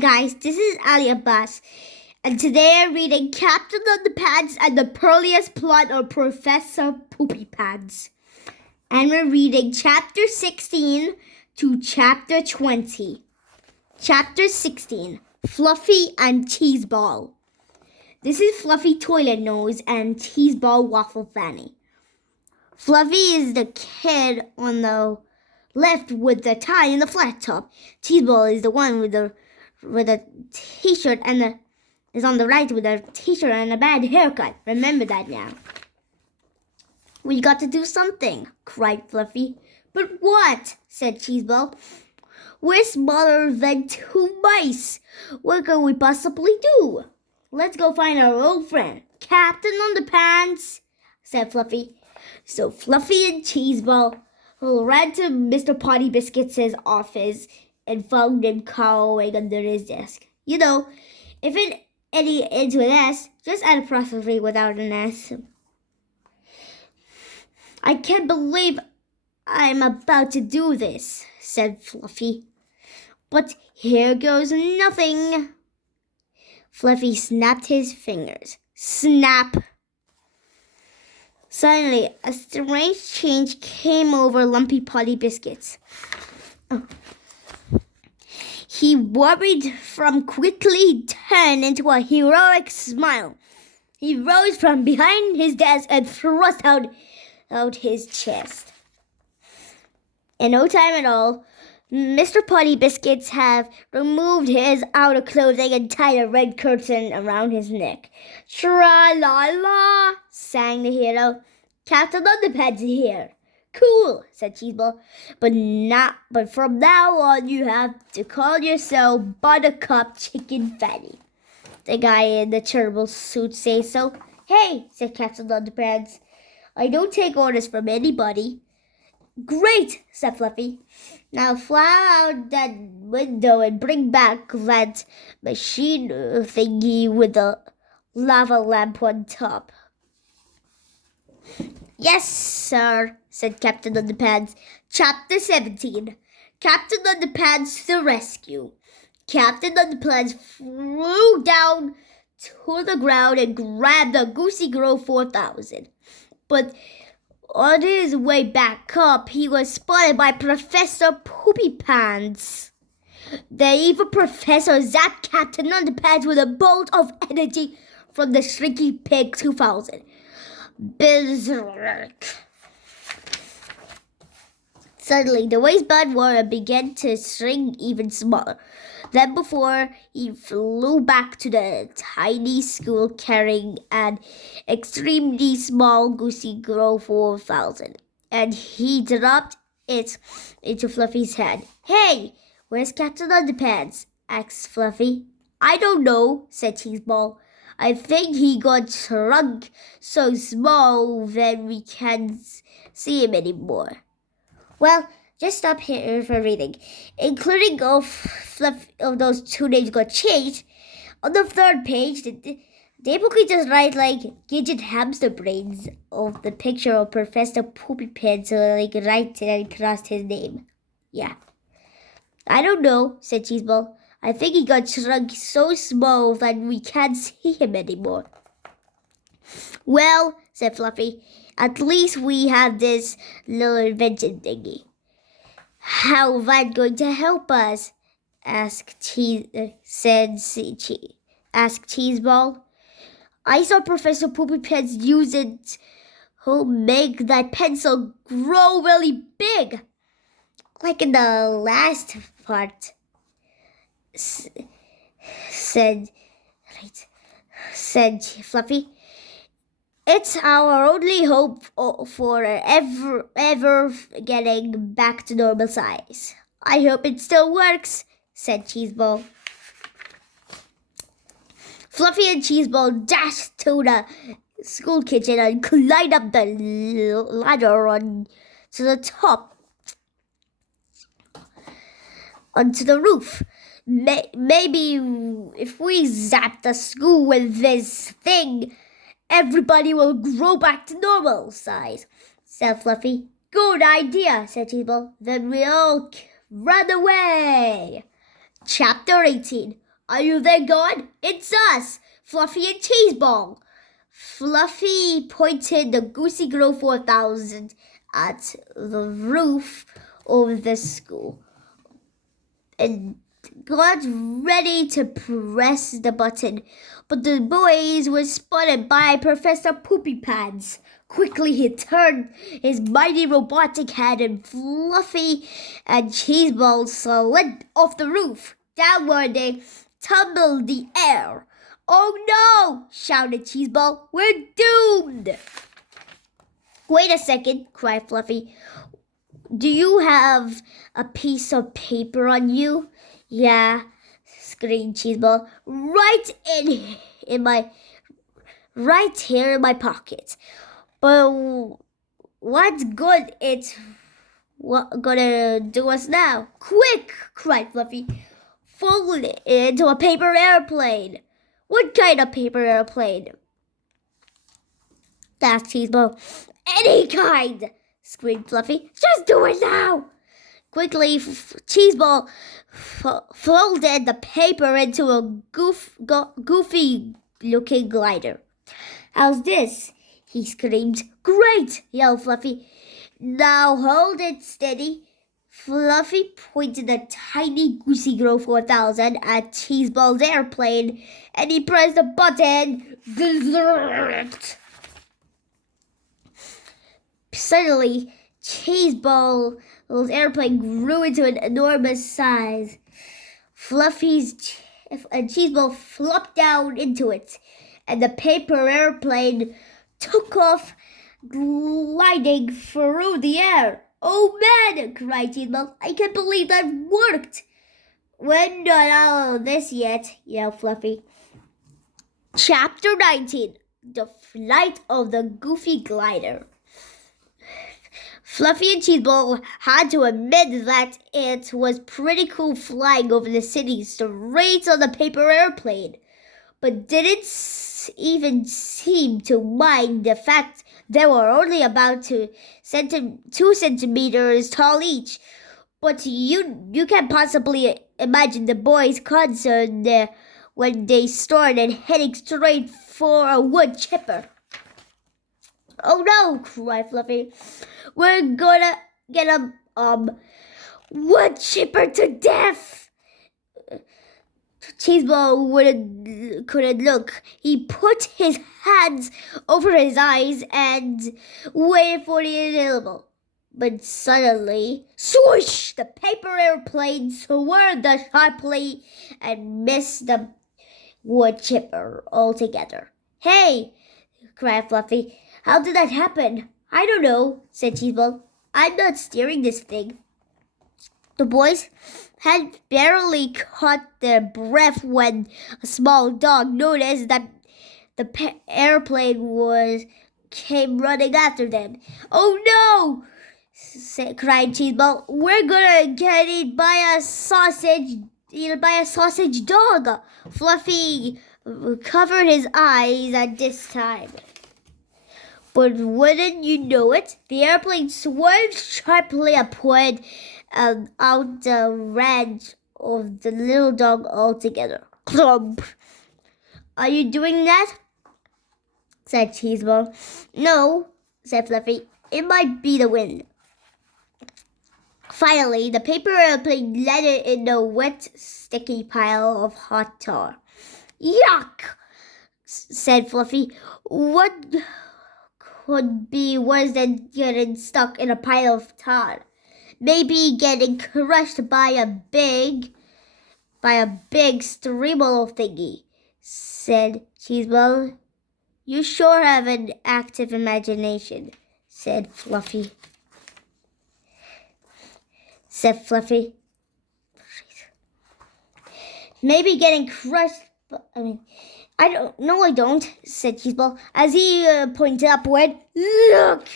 Guys, this is Ali Abbas, and today I'm reading Captain Underpants and the Perlious Plot of Professor Poopypants. And we're reading Chapter 16 to Chapter 20. Chapter 16, Fluffy and Cheeseball. This is Fluffy Toiletnose and Cheeseball Waflefanny. Fluffy is the kid on the left with the tie and the flat top. Cheeseball is the one with a t-shirt and is on the right with a t-shirt and a bad haircut. Remember that now. We got to do something, cried Fluffy. But what? Said Cheeseball. We're smaller than two mice. What can we possibly do? Let's go find our old friend, Captain Underpants, said Fluffy. So Fluffy and Cheeseball ran to Mr. Potty Biscuits' office and found him cowering under his desk. You know, if it ends with S, just add apostrophe without an S. I can't believe I'm about to do this, said Fluffy. But here goes nothing. Fluffy snapped his fingers. Snap! Suddenly, a strange change came over Lumpy Potty Biscuits. He worried from quickly turned into a heroic smile. He rose from behind his desk and thrust out his chest. In no time at all, Mr. Potty Biscuits have removed his outer clothing and tied a red curtain around his neck. Tra-la-la, sang the hero. Captain Underpants here. Cool, said Cheeseball. But from now on, you have to call yourself Buttercup Chicken Fatty. The guy in the turtle suit says so. Hey, said Captain Underpants. I don't take orders from anybody. Great, said Fluffy. Now fly out that window and bring back that machine thingy with the lava lamp on top. Yes, sir, said Captain Underpants. Chapter 17. Captain Underpants to rescue. Captain Underpants flew down to the ground and grabbed a Goosey Grove 4000. But on his way back up, he was spotted by Professor Poopypants. The evil professor zapped Captain Underpants with a bolt of energy from the Shrinky Pig 2000. Berserk. Suddenly, the waistband warrior began to shrink even smaller than before. He flew back to the tiny school carrying an extremely small Goosey Grove 4000, and he dropped it into Fluffy's hand. Hey, where's Captain Underpants? Asked Fluffy. I don't know, said Cheeseball. I think he got shrunk so small that we can't see him anymore. Well, just stop here for reading. Including of those two names got changed. On the third page, they could just write like Gidget Hamsterbrains of the picture of Professor Poopypants, so right and crossed his name. Yeah. I don't know, said Cheeseball. I think he got shrunk so small that we can't see him anymore. Well, said Fluffy, at least we have this little invention thingy. How is that going to help us? Asked Cheeseball. I saw Professor Poopypants use it to make that pencil grow really big. Like in the last part, said Fluffy. It's our only hope for ever getting back to normal size. I hope it still works, said Cheeseball. Fluffy and Cheeseball dashed to the school kitchen and climbed up the ladder to the top, onto the roof. Maybe if we zap the school with this thing, everybody will grow back to normal size, said Fluffy. Good idea, said Cheeseball. Then we all run away. Chapter 18. Are you there, God? It's us, Fluffy and Cheeseball. Fluffy pointed the Goosey Grove 4000 at the roof of the school and got ready to press the button, but the boys were spotted by Professor Poopypants. Quickly he turned his mighty robotic head and Fluffy and Cheeseball slid off the roof. Downward they tumbled the air. "Oh no!" shouted Cheeseball. "We're doomed!" "Wait a second," cried Fluffy. "Do you have a piece of paper on you?" "Yeah," screamed Cheeseball. Right here in my pocket. But what's good it's gonna do us now?" "Quick!" cried Fluffy. "Fold it into a paper airplane." "What kind of paper airplane?" asked Cheeseball. "Any kind!" screamed Fluffy. "Just do it now!" Quickly, Cheeseball folded the paper into a goofy-looking glider. "How's this?" he screamed. "Great!" yelled Fluffy. "Now hold it steady." Fluffy pointed the tiny Goosey Grove 4000 at Cheeseball's airplane, and he pressed the button. Suddenly, Cheeseball's airplane grew into an enormous size. Fluffy's and Cheeseball flopped down into it, and the paper airplane took off, gliding through the air. "Oh man!" cried Cheeseball. "I can't believe that worked." "We're not out of this yet," yelled Fluffy. Chapter 19. The Flight of the Goofy Glider. Fluffy and Cheeseball had to admit that it was pretty cool flying over the city straight on the paper airplane, but didn't even seem to mind the fact they were only about 2 centimeters tall each. But you can't possibly imagine the boys' concern when they started heading straight for a wood chipper. "Oh no!" cried Fluffy. "We're gonna get a wood chipper to death!" Cheeseball couldn't look. He put his hands over his eyes and waited for the inevitable. But suddenly, swoosh! The paper airplane swerved sharply and missed the wood chipper altogether. "Hey!" cried Fluffy. "How did that happen?" "I don't know," said Cheeseball. "I'm not steering this thing." The boys had barely caught their breath when a small dog noticed that the airplane came running after them. "Oh no!" cried Cheeseball. "We're gonna get eaten by a sausage dog." Fluffy covered his eyes at this time. But wouldn't you know it, the airplane swerved sharply upward and out the range of the little dog altogether. Clump! "Are you doing that?" said Cheeseball. "No," said Fluffy. "It might be the wind." Finally, the paper airplane landed in a wet, sticky pile of hot tar. "Yuck!" said Fluffy. "What could be worse than getting stuck in a pile of tar? Maybe getting crushed by a big streamable thingy," said Cheeseball. "You sure have an active imagination," said Fluffy. "Maybe getting crushed, I don't," said Cheeseball, as he pointed upward. "Look!"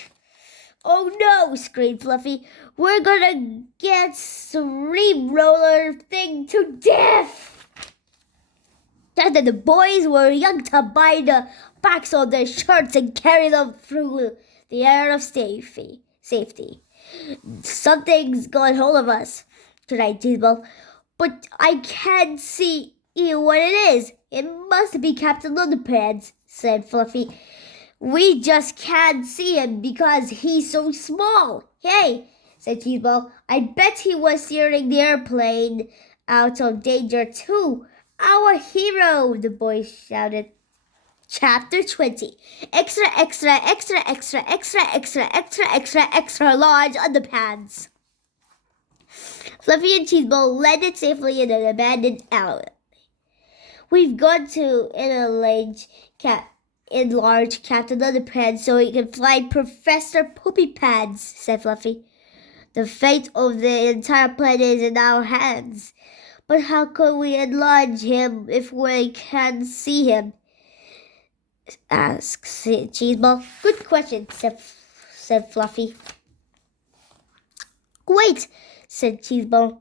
"Oh no!" screamed Fluffy. "We're gonna get steamroller thing to death!" Just then the boys were yanked up by the backs of their shirts and carried them through the air of safety. "Something's got hold of us," cried Cheeseball. "But I can't see what it is. It must be Captain Underpants, said Fluffy. We just can't see him because he's so small. Hey, said Cheeseball, I bet he was steering the airplane out of danger too. Our hero, the boy shouted. Chapter 20. Extra, extra, extra, extra, extra, extra, extra, extra, extra large underpants. Fluffy and Cheeseball landed safely in an abandoned alley. We've got to enlarge Captain Underpants so he can fly Professor Poopypants, said Fluffy. The fate of the entire planet is in our hands. But how could we enlarge him if we can't see him? Asked Cheeseball. Good question, said Fluffy. Wait, said Cheeseball.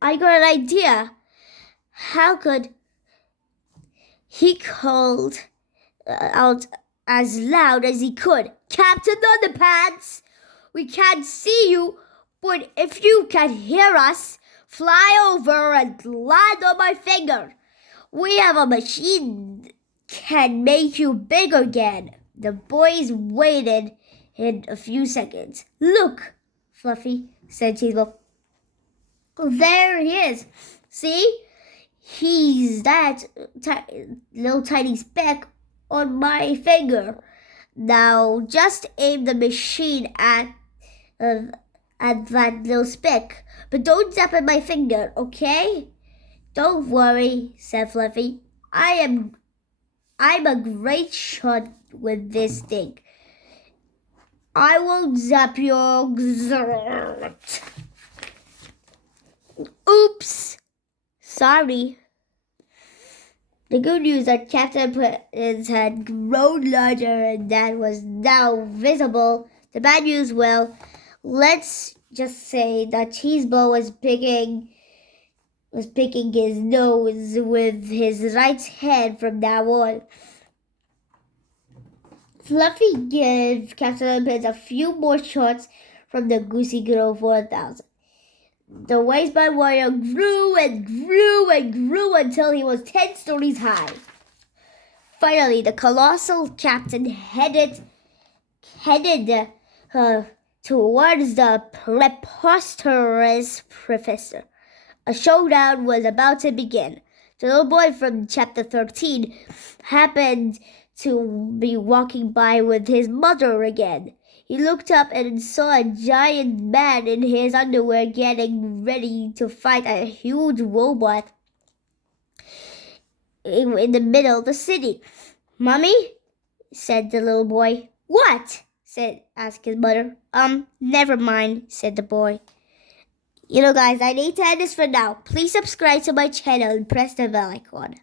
I got an idea. How could he called out as loud as he could, Captain Underpants, we can't see you, but if you can hear us, fly over and land on my finger. We have a machine can make you big again. The boys waited in a few seconds. Look, Fluffy, said Cheeseball. There he is. See? He's that little tiny speck on my finger. Now just aim the machine at that little speck. But don't zap at my finger, okay? Don't worry, said Fluffy. I'm a great shot with this thing. I won't zap your... Oops! Sorry. The good news that Captain Underpants had grown larger and that was now visible. The bad news, well, let's just say that Cheeseball was picking his nose with his right hand from now on. Fluffy gave Captain Underpants a few more shots from the Goosey Girl 4000. The Wasteman Warrior grew and grew and grew until he was 10 stories high. Finally, the colossal captain headed towards the preposterous professor. A showdown was about to begin. The little boy from chapter 13 happened to be walking by with his mother again. He looked up and saw a giant man in his underwear getting ready to fight a huge robot in the middle of the city. Mommy, said the little boy. What? asked his mother. Never mind, said the boy. Guys, I need to end this for now. Please subscribe to my channel and press the bell icon.